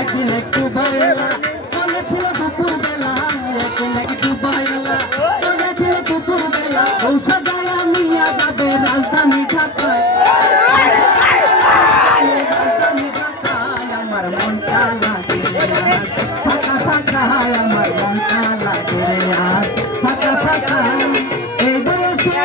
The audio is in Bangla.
একদিন একটু বেলা বলেছিল দুপুর বেলা, একদিন একটু বেলা বলেছিল দুপুর বেলা, ঔষধ জায়া নিয়ে যাবে রাজধানী ঢাকায়। রাজধানী ঢাকায় আমার মনটা লাগে আজ ফাঁকা ফাঁকা, আমার মনটা লাগে আজ ফাঁকা ফাঁকা। এই বয়সে